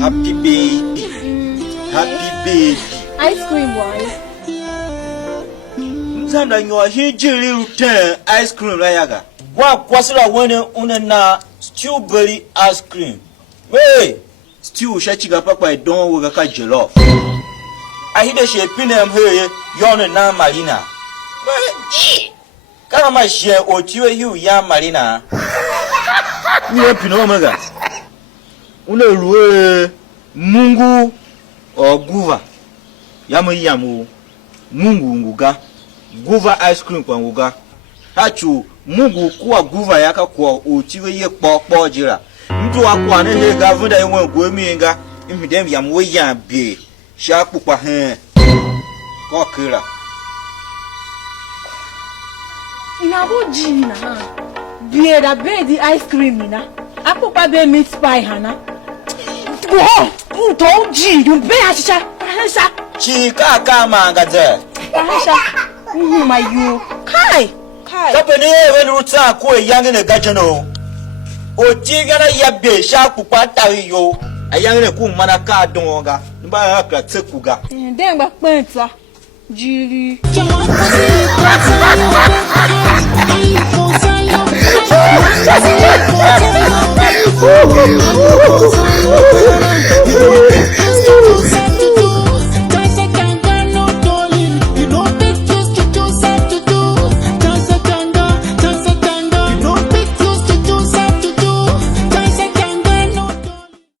Happy baby. Happy baby. Ice cream wise. Mzanda nyo hijiri return ice cream la yaga. Wa kwasira wene unena strawberry ice cream. Hey, stew shachiga pakwa don wo ka jollof. Ahide she pinem he yone na marina. Kama she otiwe yu ya marina. Ni pino mega. Une ruwe mungu o guva. Yamu mungu nguga. Guva ice cream kwa nguga. Hachu mungu kuwa guva yaka kwa otiwe ye kpokpo jira. Mtu akwa ne he ga vunda enwe gwemi nga imidem yamwe ya be. Sha kpukpa he. Ko kira. Inabo jina ha. Be da be the ice cream na. Akpukpa be meat pie hana. Go. Uto ji, you be asha. Asha. Chika kama ngaze. Asha. My you. Kai. Kapene we ruta ko yange ne gajano. O tigana ya be sha kpukpa tawi yo. Ayange ne ku mana ka donga. Nba ya kra tsekuga. Den gba penta. Jiri.